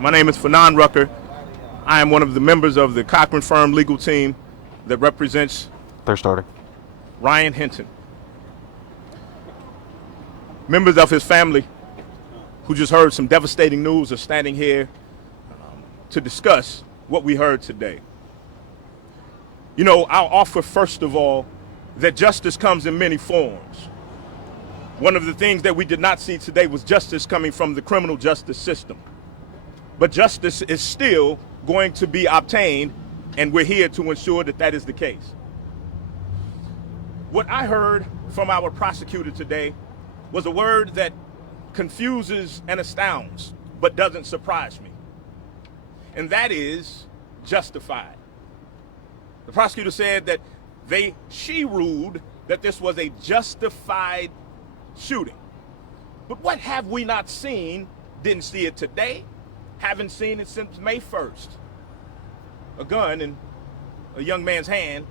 My name is Fanon Rucker. I am one of the members of the Cochran Firm legal team that represents Third starter. Ryan Hinton. Members of his family who just heard some devastating news are standing here to discuss what we heard today. You know, I'll offer first of all that justice comes in many forms. One of the things that we did not see today was justice coming from the criminal justice system. But justice is still going to be obtained, and we're here to ensure that that is the case. What I heard from our prosecutor today was a word that confuses and astounds, but doesn't surprise me. And that is justified. The prosecutor said that she ruled that this was a justified shooting. But what have we not seen? Didn't see it today, haven't seen it since May 1st. A gun in a young man's hand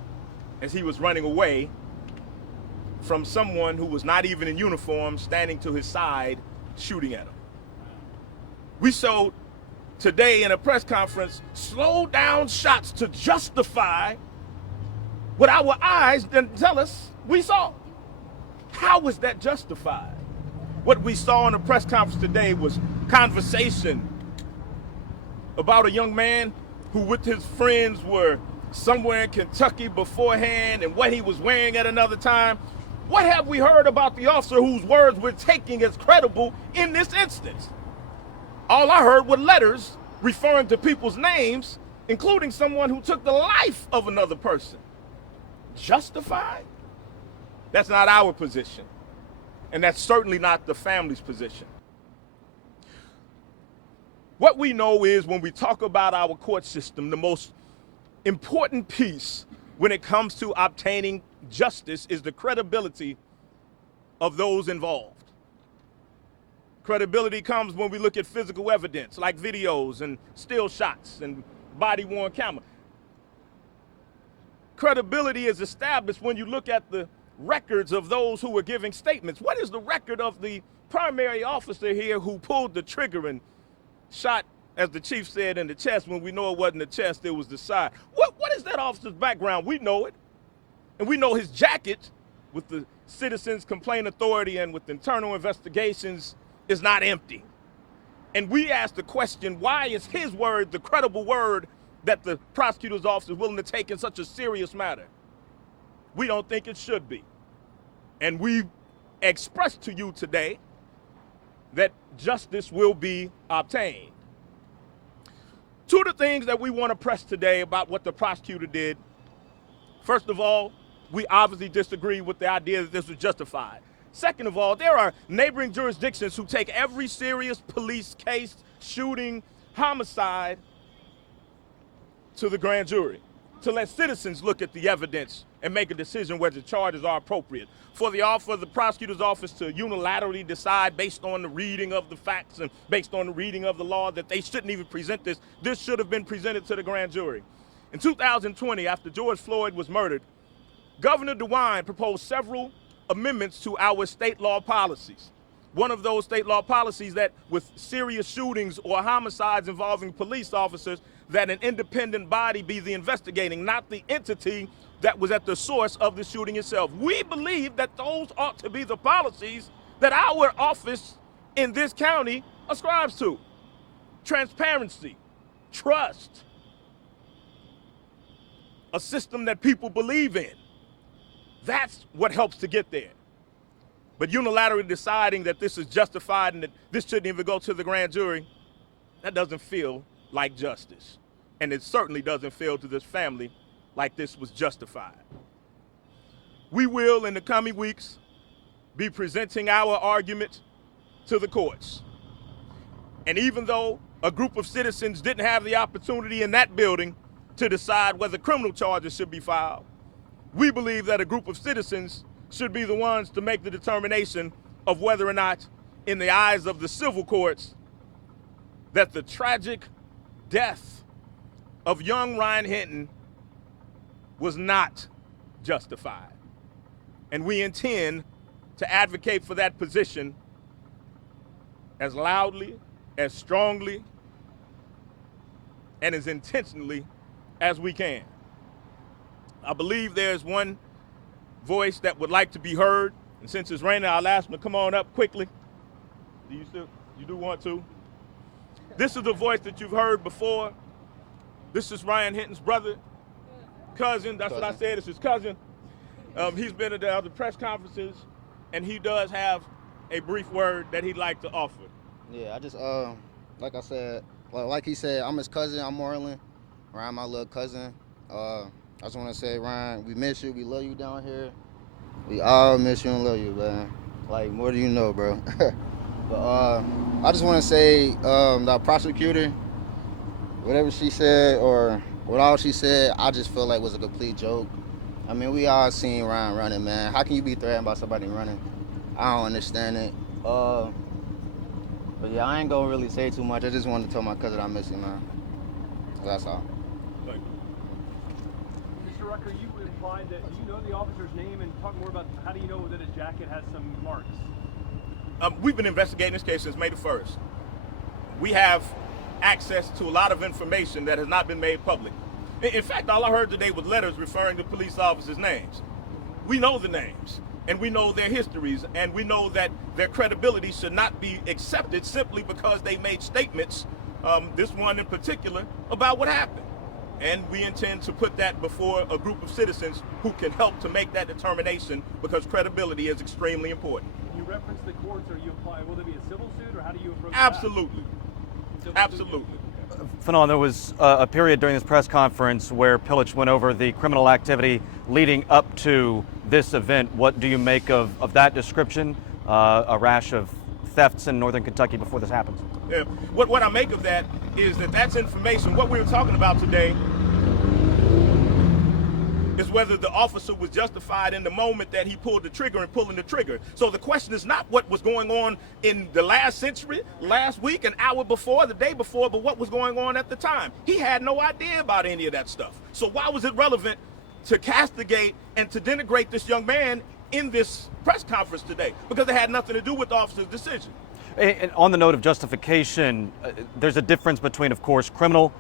as he was running away from someone who was not even in uniform standing to his side shooting at him. We saw today in a press conference slow down shots to justify what our eyes didn't tell us we saw. How was that justified? What we saw in a press conference today was conversation about a young man who with his friends were somewhere in Kentucky beforehand and what he was wearing at another time. What have we heard about the officer whose words we're taking as credible in this instance? All I heard were letters referring to people's names, including someone who took the life of another person. Justified? That's not our position. And that's certainly not the family's position. What we know is when we talk about our court system, the most important piece when it comes to obtaining justice is the credibility of those involved. Credibility comes when we look at physical evidence like videos and still shots and body-worn camera. Credibility is established when you look at the records of those who were giving statements. What is the record of the primary officer here who pulled the trigger and shot, as the chief said, in the chest when we know it wasn't the chest, it was the side? What is that officer's background? We know it. And we know his jacket with the Citizens Complaint Authority and with internal investigations is not empty. And we ask the question, why is his word the credible word that the prosecutor's office is willing to take in such a serious matter? We don't think it should be. And we express to you today that justice will be obtained. Two of the things that we want to press today about what the prosecutor did. First of all, we obviously disagree with the idea that this was justified. Second of all, there are neighboring jurisdictions who take every serious police case, shooting, homicide to the grand jury to let citizens look at the evidence and make a decision whether the charges are appropriate. For the prosecutor's office to unilaterally decide based on the reading of the facts and based on the reading of the law that they shouldn't even present this should have been presented to the grand jury. In 2020, after George Floyd was murdered, Governor DeWine proposed several amendments to our state law policies. One of those state law policies that with serious shootings or homicides involving police officers, that an independent body be the investigating, not the entity that was at the source of the shooting itself. We believe that those ought to be the policies that our office in this county ascribes to. Transparency, trust, a system that people believe in. That's what helps to get there. But unilaterally deciding that this is justified and that this shouldn't even go to the grand jury, that doesn't feel like justice. And it certainly doesn't feel to this family like this was justified. We will, in the coming weeks, be presenting our argument to the courts. And even though a group of citizens didn't have the opportunity in that building to decide whether criminal charges should be filed, we believe that a group of citizens should be the ones to make the determination of whether or not, in the eyes of the civil courts, that the tragic death of young Ryan Hinton was not justified. And we intend to advocate for that position as loudly, as strongly, and as intentionally as we can. I believe there's one voice that would like to be heard, and since it's raining, I'll ask them to come on up quickly. You do want to? This is a voice that you've heard before. This is Ryan Hinton's brother, cousin. That's what I said. It's his cousin. He's been at the other press conferences, and he does have a brief word that he'd like to offer. Yeah, I just, like I said, like he said, I'm his cousin. I'm Marlon. Ryan, my little cousin. I just want to say, Ryan, we miss you. We love you down here. We all miss you and love you, man. Like, more than you know, bro. But I just want to say, the prosecutor, whatever she said or what all she said, I just feel like was a complete joke. I mean, we all seen Ryan running, man. How can you be threatened by somebody running? I don't understand it. But yeah, I ain't gonna really say too much. I just wanted to tell my cousin I miss him, man. That's all. Thank you. Mr. Rucker, you implied that you know the officer's name, and talk more about how do you know that his jacket has some marks? We've been investigating this case since May the 1st. We have access to a lot of information that has not been made public. In fact, all I heard today was letters referring to police officers' names. We know the names, and we know their histories, and we know that their credibility should not be accepted simply because they made statements, this one in particular, about what happened. And we intend to put that before a group of citizens who can help to make that determination, because credibility is extremely important. You reference the courts, or you apply, will there be a civil suit, or how do you approach Absolutely. that? Absolutely. Fanon, there was a period during this press conference where Pilic went over the criminal activity leading up to this event. What do you make of that description, a rash of thefts in northern Kentucky before this happens? Yeah. What I make of that is that that's information. What we were talking about today is whether the officer was justified in the moment that he pulled the trigger and pulling the trigger. So the question is not what was going on in the last century, last week, an hour before, the day before, but what was going on at the time. He had no idea about any of that stuff. So why was it relevant to castigate and to denigrate this young man in this press conference today? Because it had nothing to do with the officer's decision. And on the note of justification, there's a difference between, of course, criminal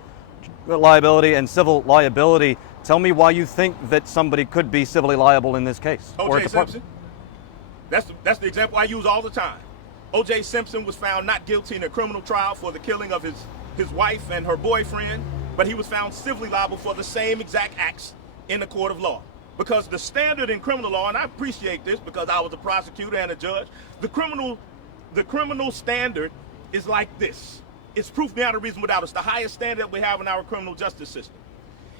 liability and civil liability. Tell me why you think that somebody could be civilly liable in this case. O.J. Simpson. That's the example I use all the time. O.J. Simpson was found not guilty in a criminal trial for the killing of his wife and her boyfriend, but he was found civilly liable for the same exact acts in the court of law. Because the standard in criminal law, and I appreciate this because I was a prosecutor and a judge, the criminal standard is like this. It's proof beyond a reasonable doubt. It's the highest standard that we have in our criminal justice system.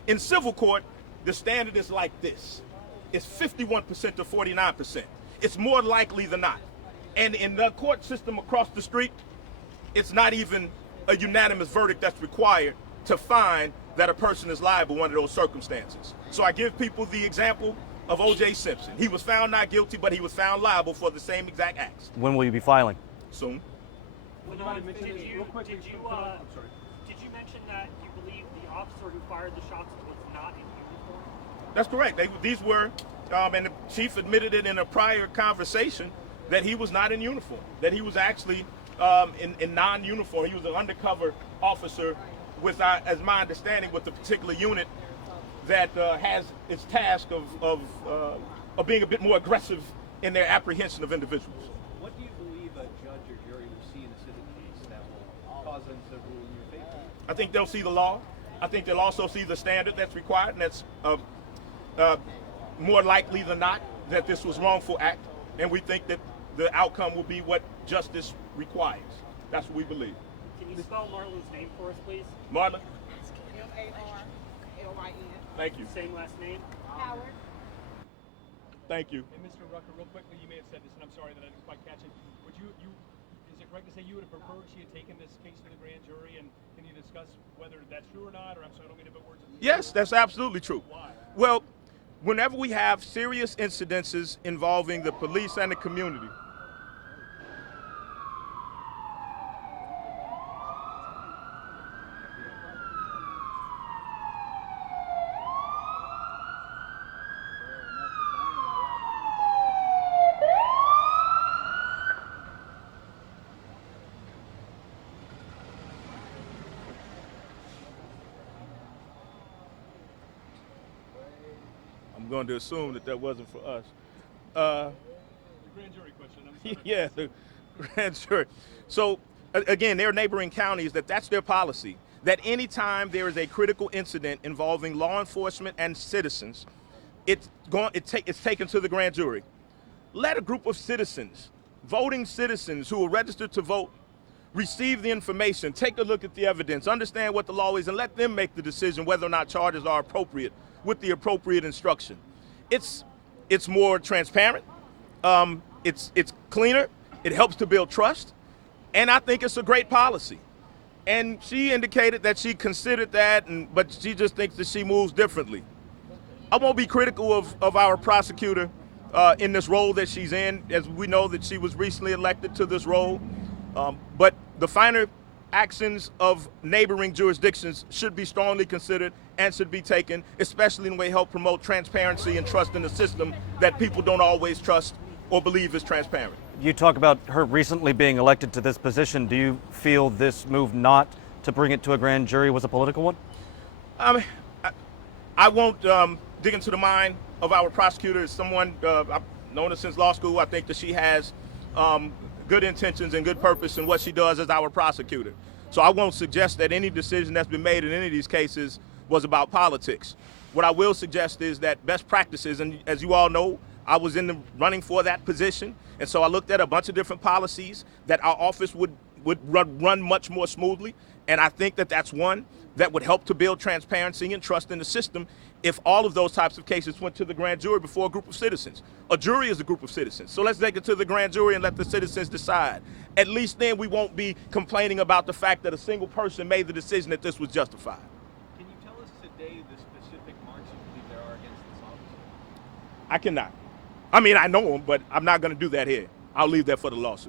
In civil court, the standard is like this. It's 51% to 49%. It's more likely than not. And in the court system across the street, it's not even a unanimous verdict that's required to find that a person is liable under those circumstances. So I give people the example of O.J. Simpson. He was found not guilty, but he was found liable for the same exact acts. When will you be filing? Soon. Did you mention that you believe the officer who fired the shots was not in uniform? That's correct. These were, and the chief admitted it in a prior conversation, that he was not in uniform, that he was actually in non-uniform. He was an undercover officer with, as my understanding, with the particular unit that has its task of being a bit more aggressive in their apprehension of individuals. What do you believe a judge or jury will see in a civil case that will cause them to rule in your favor? I think they'll see the law. I think they'll also see the standard that's required, and that's more likely than not that this was wrongful act, and we think that the outcome will be what justice requires. That's what we believe. Can you spell Marlon's name for us, please? Marlon? M-A-R-L-Y-N. Thank you. Same last name? Howard. Thank you. And Mr. Rucker, real quickly, you may have said this, and I'm sorry that I didn't quite catch it. Would you is it correct to say you would have preferred she had taken this case to the grand jury, and can you discuss whether that's true or not, or I'm sorry, I don't mean to put words in. Yes, that's absolutely true. Why? Well, whenever we have serious incidences involving the police and the community, going to assume that that wasn't for us. The grand jury question. I'm sorry. Yeah, the grand jury. So again, they're neighboring counties that's their policy. That anytime there is a critical incident involving law enforcement and citizens, it's taken to the grand jury. Let a group of citizens, voting citizens who are registered to vote, receive the information, take a look at the evidence, understand what the law is, and let them make the decision whether or not charges are appropriate with the appropriate instruction. It's more transparent. It's cleaner. It helps to build trust, and I think it's a great policy. And she indicated that she considered that, but she just thinks that she moves differently. I won't be critical of our prosecutor in this role that she's in, as we know that she was recently elected to this role. But the finer actions of neighboring jurisdictions should be strongly considered and should be taken, especially when they help promote transparency and trust in the system that people don't always trust or believe is transparent. You talk about her recently being elected to this position. Do you feel this move not to bring it to a grand jury was a political one? I won't dig into the mind of our prosecutor. As someone, I've known her since law school. I think that she has good intentions and good purpose in what she does as our prosecutor. So I won't suggest that any decision that's been made in any of these cases was about politics. What I will suggest is that best practices, and as you all know, I was in the running for that position, and so I looked at a bunch of different policies that our office would run much more smoothly, and I think that that's one that would help to build transparency and trust in the system if all of those types of cases went to the grand jury before a group of citizens. A jury is a group of citizens, so let's take it to the grand jury and let the citizens decide. At least then we won't be complaining about the fact that a single person made the decision that this was justified. Can you tell us today the specific marks you believe there are against this officer? I cannot. I mean, I know them, but I'm not going to do that here. I'll leave that for the lawsuit.